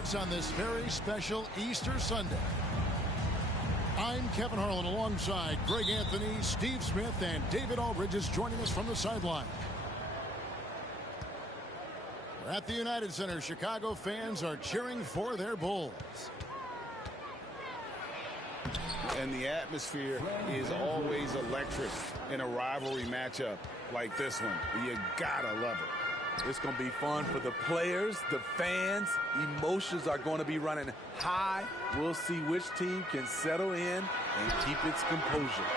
Sports on this very special Easter Sunday. I'm Kevin Harlan alongside Greg Anthony, Steve Smith, and David Aldridge is joining us from the sideline. We're at the United Center. Chicago fans are cheering for their Bulls. And the atmosphere is always electric in a rivalry matchup like this one. You gotta love it. It's going to be fun for the players, the fans. Emotions are going to be running high. We'll see which team can settle in and keep its composure.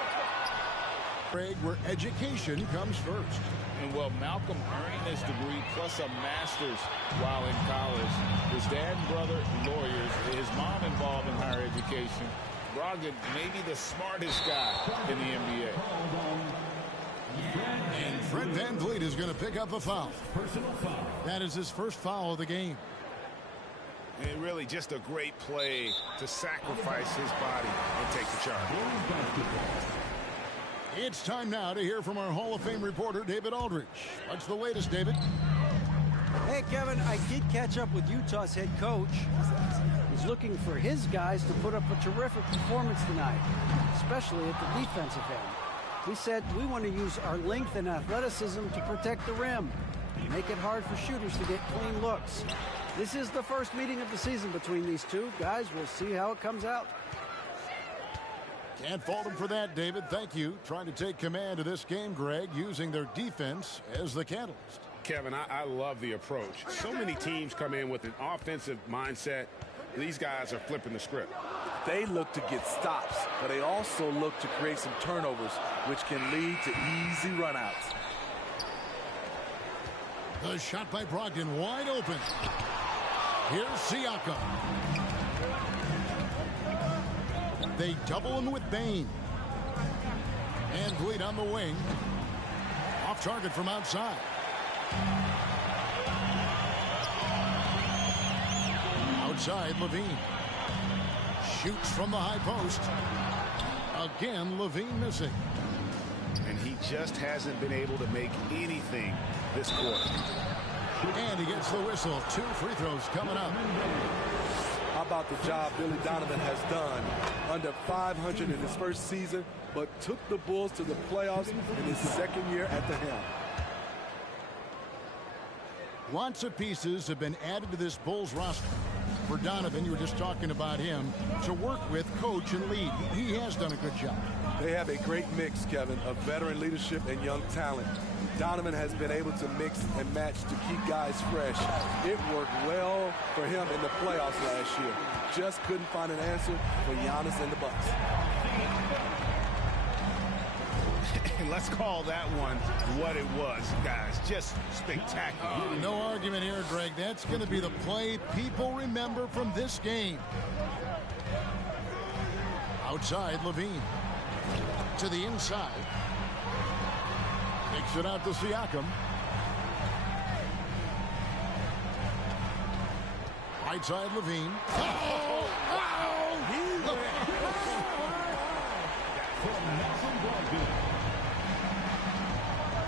Craig, where education comes first. And well, Malcolm earning his degree plus a master's while in college. His dad and brother, lawyers. His mom involved in higher education. Brogdon, maybe the smartest guy in the NBA. And Fred VanVleet is going to pick up a foul. That is his first foul of the game. And really just a great play to sacrifice his body and take the charge. It's time now to hear from our Hall of Fame reporter, David Aldridge. What's the latest, David? Hey, Kevin, I did catch up with Utah's head coach. He's looking for his guys to put up a terrific performance tonight, especially at the defensive end. He said, we want to use our length and athleticism to protect the rim, make it hard for shooters to get clean looks. This is the first meeting of the season between these two guys. We'll see how it comes out. Can't fault him for that, David. Thank you. Trying to take command of this game, Greg, using their defense as the catalyst. Kevin, I love the approach. So many teams come in with an offensive mindset. These guys are flipping the script. They look to get stops, but they also look to create some turnovers, which can lead to easy runouts. The shot by Brogdon wide open. Here's Siakam. They double him with Bane. And Bleed on the wing. Off target from outside. Outside, Levine. Shoots from the high post. Again, Levine missing. And he just hasn't been able to make anything this quarter. And he gets the whistle. 2 free throws coming up. How about the job Billy Donovan has done? Under 500 in his first season, but took the Bulls to the playoffs in his second year at the helm. Lots of pieces have been added to this Bulls roster. For Donovan, you were just talking about him, to work with, coach, and lead. He has done a good job. They have a great mix, Kevin, of veteran leadership and young talent. Donovan has been able to mix and match to keep guys fresh. It worked well for him in the playoffs last year. Just couldn't find an answer for Giannis and the Bucks. And let's call that one what it was, guys. Just spectacular. No argument here, Greg. That's going to be the play people remember from this game. Outside, Levine. To the inside. Takes it out to Siakam. Right side, Levine. Oh,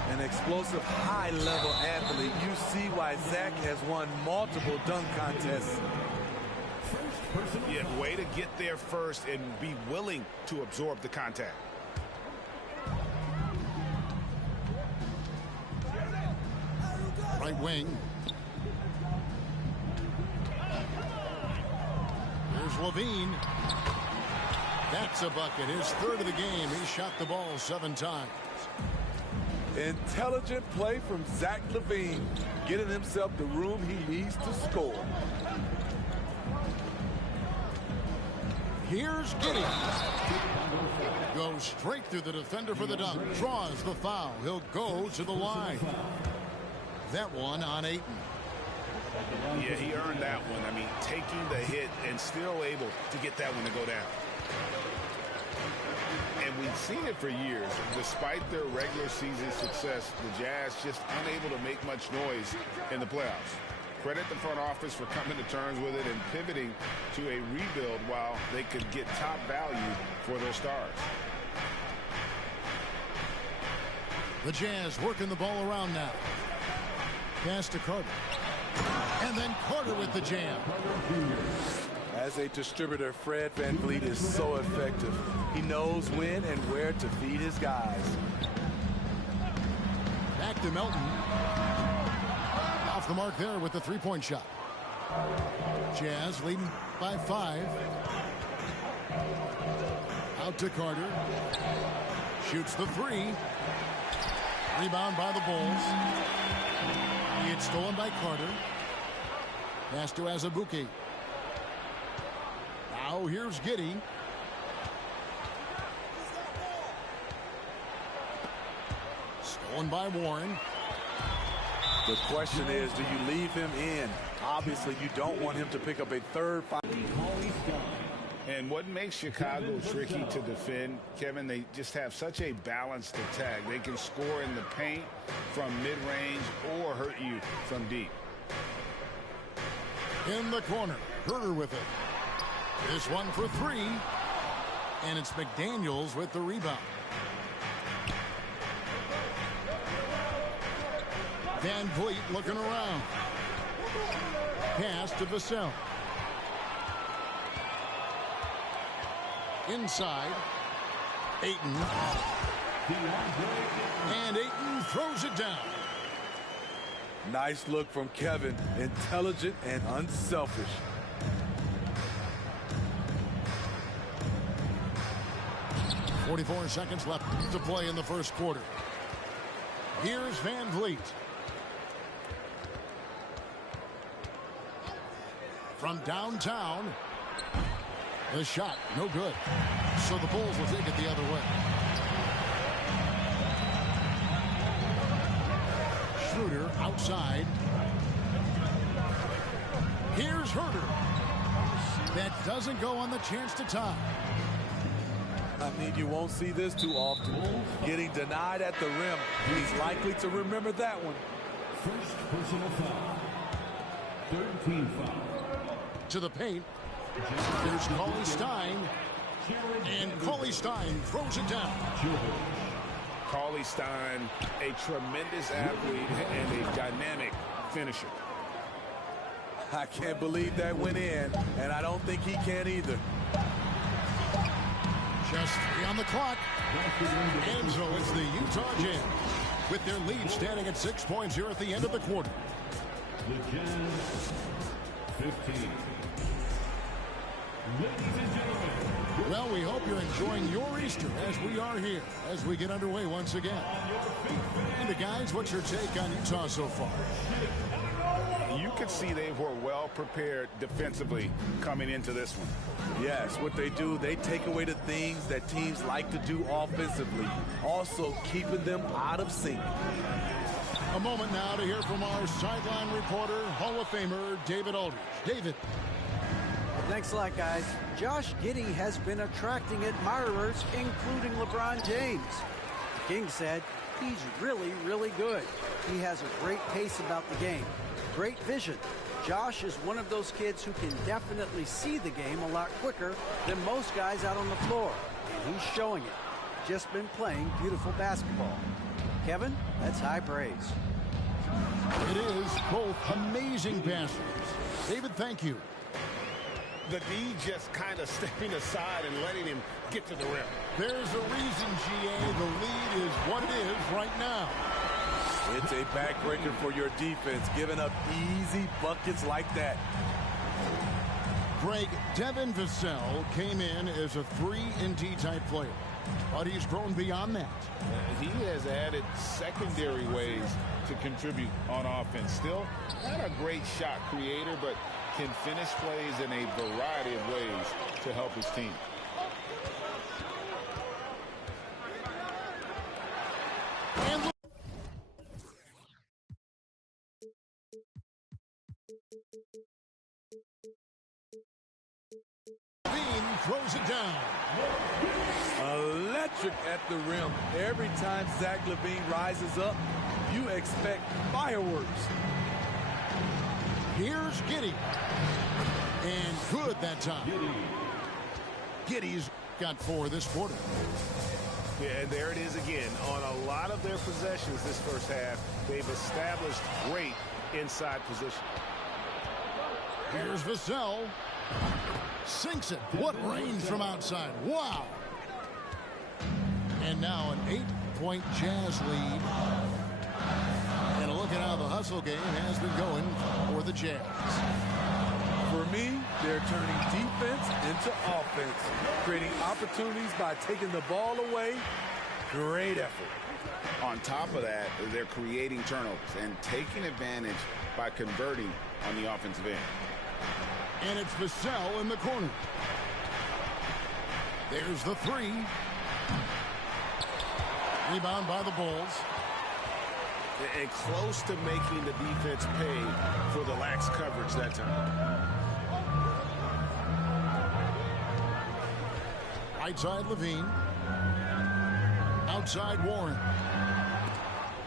An explosive, high-level athlete. You see why Zach has won multiple dunk contests. Yeah, way to get there first and be willing to absorb the contact. Right wing. Here's Levine. That's a bucket. His third of the game. He shot the ball 7 times. Intelligent play from Zach LaVine, getting himself the room he needs to score. Here's Giddey. Goes straight through the defender for the dunk. Draws the foul. He'll go to the line. That one on Ayton. Yeah, he earned that one. I mean, taking the hit and still able to get that one to go down. And we've seen it for years. Despite their regular season success, the Jazz just unable to make much noise in the playoffs. Credit the front office for coming to terms with it and pivoting to a rebuild while they could get top value for their stars. The Jazz working the ball around now. Pass to Carter. And then Carter with the jam. As a distributor, Fred VanVleet is so effective. He knows when and where to feed his guys. Back to Melton. Off the mark there with the three-point shot. Jazz leading by 5. Out to Carter. Shoots the 3. Rebound by the Bulls. It's stolen by Carter. Pass to Azubuike. Now here's Giddey. Stolen by Warren. The question is, do you leave him in? Obviously, you don't want him to pick up a third. And what makes Chicago tricky to defend, Kevin, they just have such a balanced attack. They can score in the paint from mid-range or hurt you from deep. In the corner, Herter with it. This one for 3. And it's McDaniels with the rebound. VanVleet looking around. Pass to Vassell. Inside. Ayton. And Ayton throws it down. Nice look from Kevin. Intelligent and unselfish. .44 seconds left to play in the first quarter. Here's VanVleet. From downtown. The shot, no good. So the Bulls will take it the other way. Schroeder outside. Here's Herter. That doesn't go on the chance to tie. I mean, you won't see this too often. Getting denied at the rim. He's likely to remember that one. First personal foul. 13 foul. To the paint. There's Cauley Stein. And Cauley Stein throws it down. Cauley Stein, a tremendous athlete and a dynamic finisher. I can't believe that went in, and I don't think he can either. Just 3 on the clock. And so it's the Utah Jazz with their lead standing at 6 points here at the end of the quarter. The Jazz 15. Ladies and gentlemen. Well, we hope you're enjoying your Easter as we are here as we get underway once again. And guys, what's your take on Utah so far? You could see they were well prepared defensively coming into this one. Yes, what they do, they take away the things that teams like to do offensively, also keeping them out of sync. A moment now to hear from our sideline reporter, Hall of Famer David Aldridge. David. Thanks a lot, guys. Josh Giddey has been attracting admirers, including LeBron James. The King said he's really, really good. He has a great pace about the game. Great vision. Josh is one of those kids who can definitely see the game a lot quicker than most guys out on the floor. And he's showing it. Just been playing beautiful basketball. Kevin, that's high praise. It is both amazing passers. David, thank you. The D just kind of stepping aside and letting him get to the rim. There's a reason, GA. The lead is what it is right now. It's a backbreaker for your defense, giving up easy buckets like that. Greg, Devin Vassell came in as a 3-and-D type player, but he's grown beyond that. He has added secondary ways to contribute on offense. Still not a great shot creator, but can finish plays in a variety of ways to help his team. And Bean throws it down. Electric at the rim. Every time Zach LaVine rises up, you expect fireworks. Here's Giddey. And good that time. Giddey's got 4 this quarter. Yeah, and there it is again. On a lot of their possessions this first half, they've established great inside position. Here's Vassell. Sinks it. What range from outside. Wow. And now an 8-point Jazz lead. And a look at how the hustle game has been going for the Jazz. For me, they're turning defense into offense, creating opportunities by taking the ball away. Great effort. On top of that, they're creating turnovers and taking advantage by converting on the offensive end. And it's Vassell in the corner. There's the three. Rebound by the Bulls. And close to making the defense pay for the lax coverage that time. Right side Levine. Outside Warren.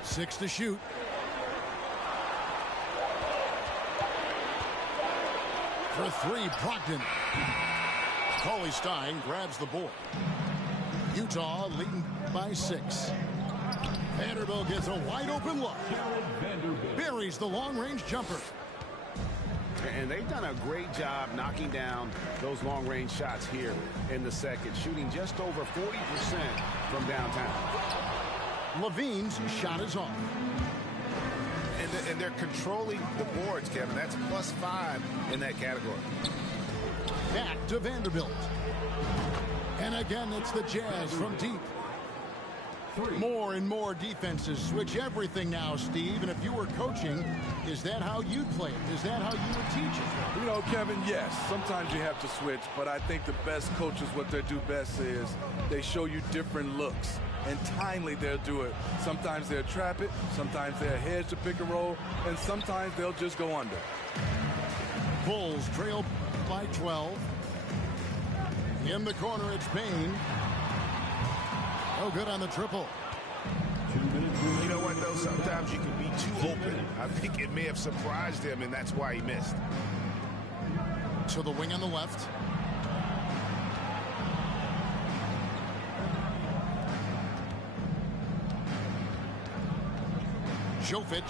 6 to shoot. For three, Brogdon. Cauley Stein grabs the board. Utah leading by 6. Vanderbilt gets a wide open look. Buries the long-range jumper. And they've done a great job knocking down those long-range shots here in the second, shooting just over 40% from downtown. Levine's shot is off. And they're controlling the boards, Kevin. That's +5 in that category. Back to Vanderbilt. And again, it's the Jazz from deep. More and more defenses switch everything now, Steve. And if you were coaching, is that how you'd play it? Is that how you would teach it? You know, Kevin, yes, sometimes you have to switch, but I think the best coaches, what they do best is they show you different looks. And timely they'll do it. Sometimes they'll trap it, sometimes they'll hedge the pick and roll, and sometimes they'll just go under. Bulls trail by 12. In the corner, it's Bane. No good on the triple. 2 minutes remaining. You know what, though? Sometimes you can be too open. I think it may have surprised him, and that's why he missed. To the wing on the left. Jovic.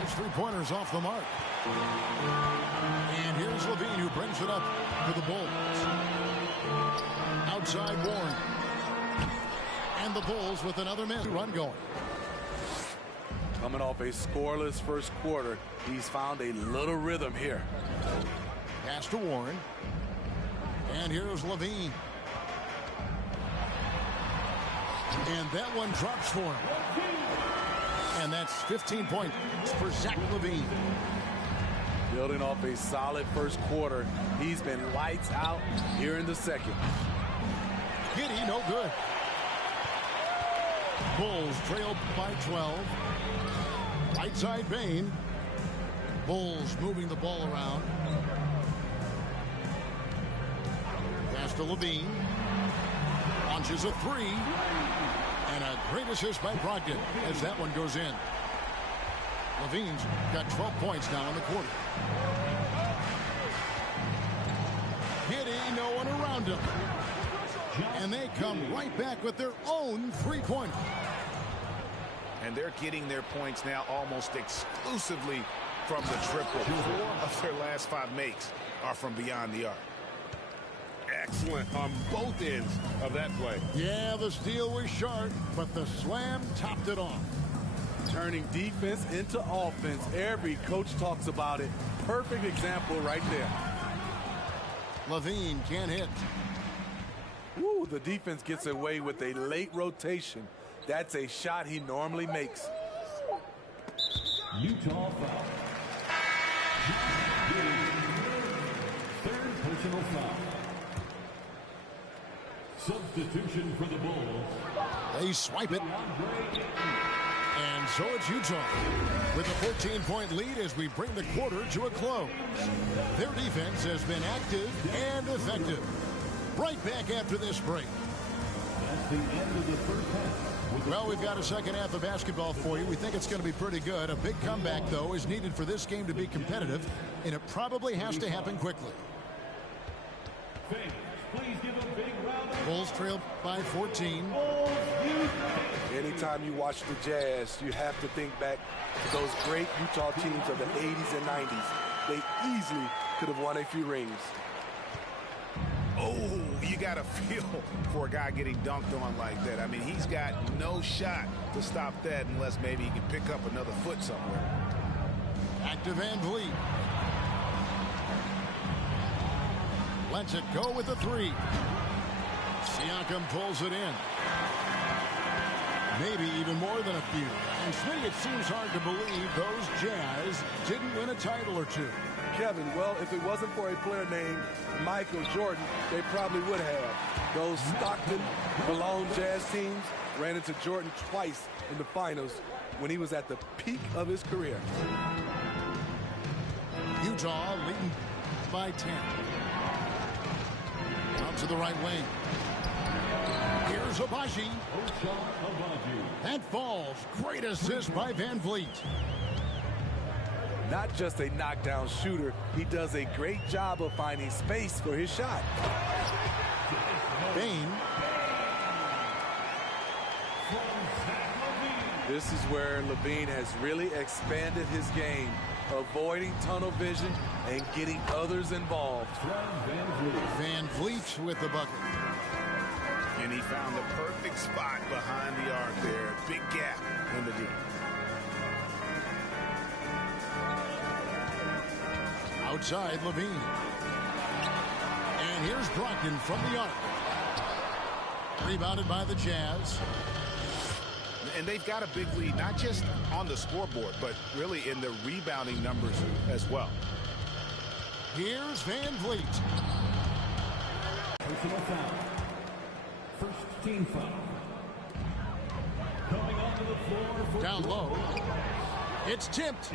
His three-pointers off the mark. And here's Levine, who brings it up to the Bulls. Outside Warren. And the Bulls with another minute run going. Coming off a scoreless first quarter, he's found a little rhythm here. Pass to Warren. And here's Levine. And that one drops for him. And that's 15 points for Zach Levine. Building off a solid first quarter, he's been lights out here in the second. Giddey, no good. Bulls trail by 12. Right side Bane. Bulls moving the ball around. Pass to Levine. Launches a three. And a great assist by Brogdon as that one goes in. Levine's got 12 points now in the quarter. Giddey, no one around him. And they come right back with their own three-pointer. And they're getting their points now almost exclusively from the triple. 4 of their last 5 makes are from beyond the arc. Excellent on both ends of that play. Yeah, the steal was short, but the slam topped it off. Turning defense into offense. Every coach talks about it. Perfect example right there. Levine can't hit. Woo, the defense gets away with a late rotation. That's a shot he normally makes. Utah foul. Third personal foul. Substitution for the Bulls. They swipe it. And so it's Utah with a 14-point lead as we bring the quarter to a close. Their defense has been active and effective. Right back after this break. That's the end of the first half. Well, we've got a second half of basketball for you. We think it's going to be pretty good. A big comeback, though, is needed for this game to be competitive, and it probably has to happen quickly. Fans, please give a big round of Bulls trail by 14. Anytime you watch the Jazz, you have to think back to those great Utah teams of the 80s and 90s. they easily could have won a few rings. Oh, you got to feel for a guy getting dunked on like that. I mean, he's got no shot to stop that unless maybe he can pick up another foot somewhere. Back to Van Vliet. Lets it go with the three. Siakam pulls it in. Maybe even more than a few. And Smitty, it seems hard to believe those Jazz didn't win a title or two. Kevin, well, if it wasn't for a player named Michael Jordan, they probably would have. Those Stockton, Malone Jazz teams ran into Jordan twice in the finals when he was at the peak of his career. Utah leading by 10. Out to the right wing. Here's Abaji. That falls. Great assist by Van Vliet. Not just a knockdown shooter, he does a great job of finding space for his shot. Bane. This is where LaVine has really expanded his game, avoiding tunnel vision and getting others involved. Van Vliet with the bucket. And he found the perfect spot behind the arc there. Big gap in the D. Outside LaVine. And here's Brogdon from the arc. Rebounded by the Jazz. And they've got a big lead, not just on the scoreboard, but really in the rebounding numbers as well. Here's Van Vliet. Personal foul. First team foul. Coming onto the floor for Down low. It's tipped.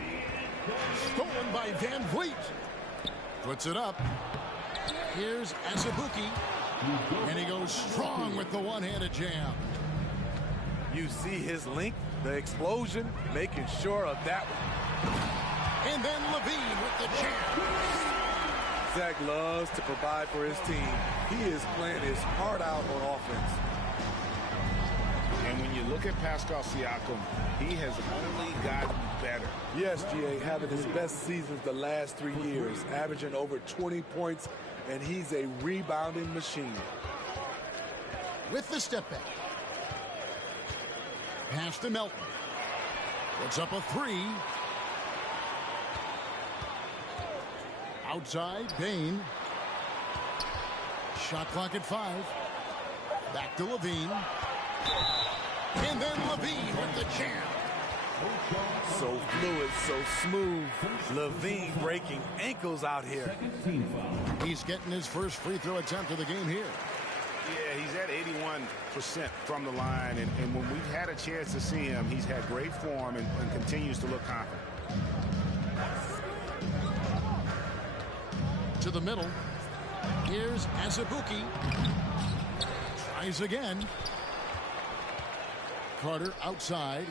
Stolen by Van Vliet. Puts it up. Here's Azubuike. And he goes strong with the one-handed jam. You see his length, the explosion, making sure of that one. And then LaVine with the jam. Zach loves to provide for his team. He is playing his heart out on offense. And when you look at Pascal Siakam, he has only gotten better. Yes, GA, having his best seasons the last 3 years, averaging over 20 points, and he's a rebounding machine. With the step back. Pass to Melton. Puts up a three. Outside, Bane. Shot clock at 5. Back to LaVine. And then LaVine with the jam. So fluid, so smooth. LaVine breaking ankles out here. He's getting his first free throw attempt of the game here. Yeah, he's at 81% from the line, and when we've had a chance to see him, he's had great form and continues to look confident. To the middle. Here's Azubuike. Tries again. Carter outside.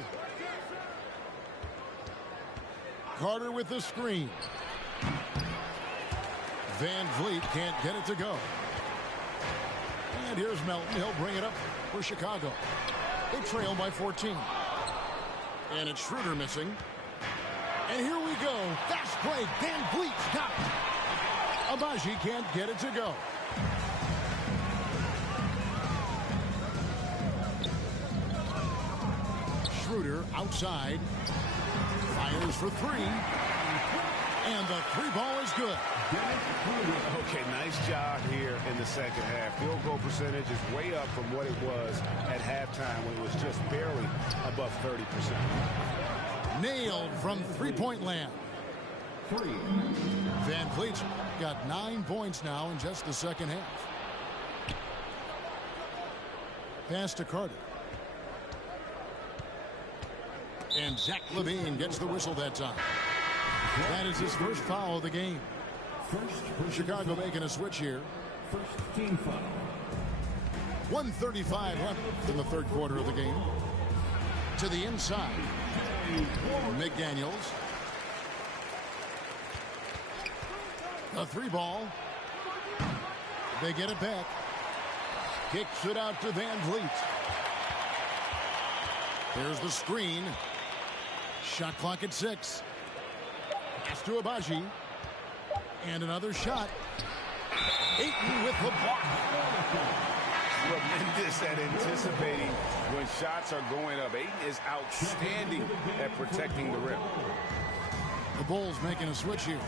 Carter with the screen. Van Vliet can't get it to go. And here's Melton. He'll bring it up for Chicago. They trail by 14. And it's Schroeder missing. And here we go. Fast break. Van Vliet's got it. Abaji can't get it to go. Schroeder outside. Fires for three. And the three ball is good. Okay, nice job here in the second half. Field goal percentage is way up from what it was at halftime when it was just barely above 30%. Nailed from three-point land. Van Vliet's got 9 points now in just the second half. Pass to Carter. And Zach LaVine gets the whistle that time. That is his first foul of the game. Chicago making a switch here. First team foul. 1:35 left in the third quarter of the game. To the inside. McDaniels. A three ball. They get it back. Kicks it out to Van Vliet. There's the screen. Shot clock at 6. Pass to Abaji. And another shot. Ayton with the block. Tremendous at anticipating when shots are going up. Ayton is outstanding at protecting the rim. The Bulls making a switch here.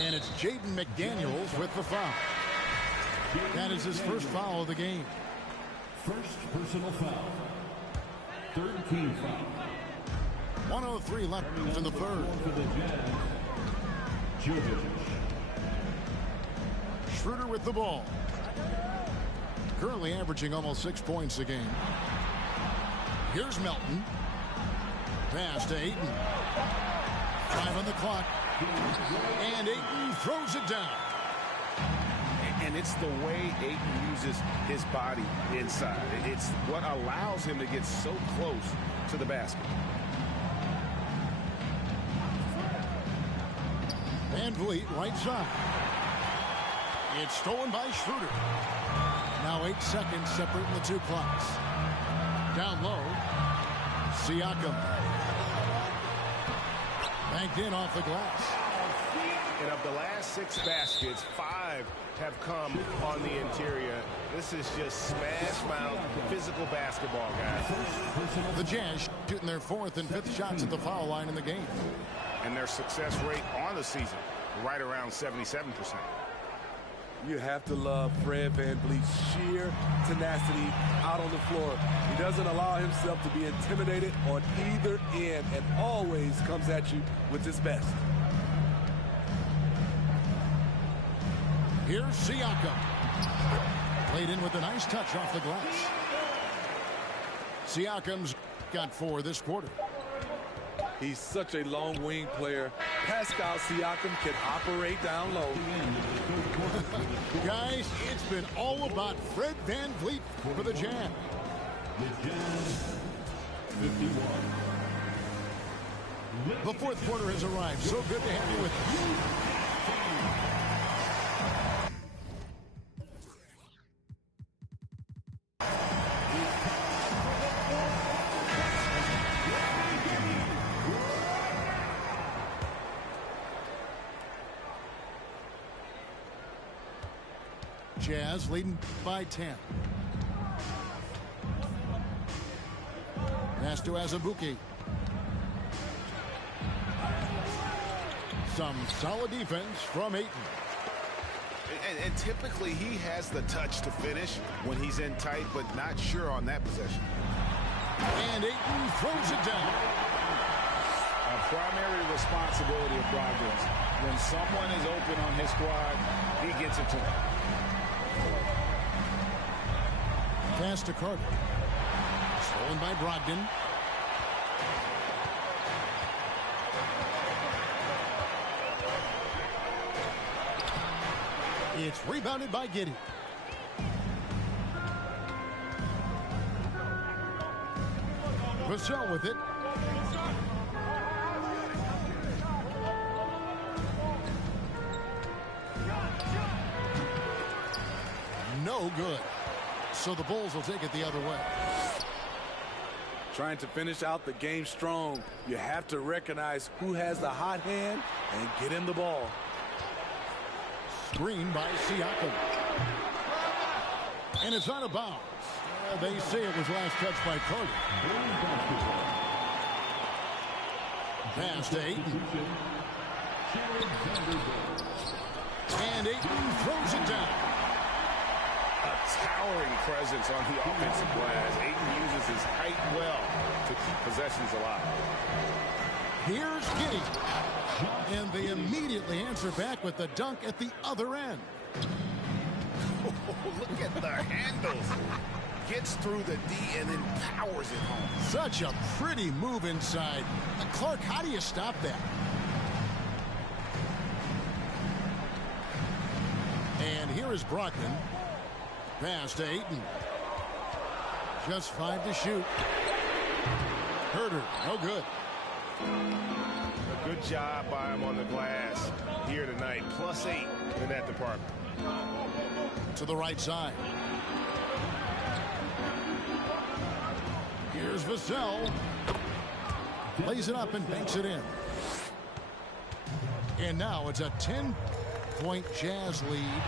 And it's Jaden McDaniels with the foul. That is his first foul of the game. First personal foul. Third team foul. 1:03 left in the third. For the Jazz, Jovic. Schroeder with the ball. Currently averaging almost 6 points a game. Here's Melton. Pass to Ayton. 5 on the clock. And Ayton throws it down. And it's the way Ayton uses his body inside. It's what allows him to get so close to the basket. Van Vliet, right side. It's stolen by Schroeder. Now 8 seconds separating the two clocks. Down low. Siakam. Banked in off the glass. And of the last 6 baskets, 5 have come on the interior. This is just smash mouth physical basketball, guys. The Jazz shooting their 4th and 5th shots at the foul line in the game. And their success rate on the season, right around 77%. You have to love Fred VanVleet's sheer tenacity out on the floor. He doesn't allow himself to be intimidated on either end and always comes at you with his best. Here's Siakam. Played in with a nice touch off the glass. Siakam's got 4 this quarter. He's such a long wing player. Pascal Siakam can operate down low. Guys, it's been all about Fred VanVleet for the Jazz. The Jazz, 51. The 4th quarter has arrived. So good to have you with us. Jazz leading by 10. Pass to Azubuike. Some solid defense from Ayton. And typically he has the touch to finish when he's in tight, but not sure on that possession. And Ayton throws it down. A primary responsibility of Brogdon. When someone is open on his squad, he gets it to him. Pass to Carter. Stolen by Brogdon. It's rebounded by Giddey. Vassell with it. No good. So the Bulls will take it the other way. Trying to finish out the game strong, you have to recognize who has the hot hand and get him the ball. Screen by Siakam. And it's out of bounds. They say it was last touched by Carter. Pass to Ayton. And Ayton throws it down. A towering presence on the offensive glass. Ayton uses his height well to keep possessions alive. Here's Giddey. And they immediately answer back with the dunk at the other end. Look at the handles. Gets through the D and then powers it home. Such a pretty move inside. Clark, how do you stop that? And here is Brogdon. Pass to Ayton. Just 5 to shoot. Herter, no good. A good job by him on the glass here tonight. +8 in that department. To the right side. Here's Vassell. Plays it up and banks it in. And now it's a 10-point Jazz lead.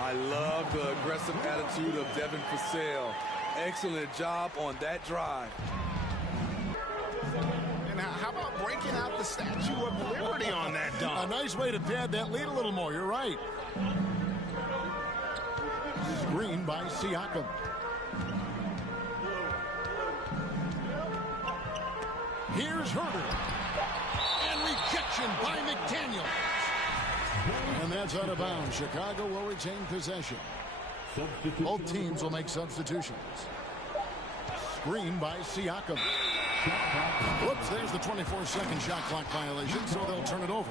I love the aggressive attitude of Devin Vassell. Excellent job on that drive. And how about breaking out the Statue of Liberty on that dunk? A nice way to pad that lead a little more. You're right. Screen by Siakam. Here's Herter. And rejection by McDaniels. And that's out of bounds. Chicago will retain possession. Both teams will make substitutions. Screen by Siakam. Whoops, there's the 24-second shot clock violation, so they'll turn it over.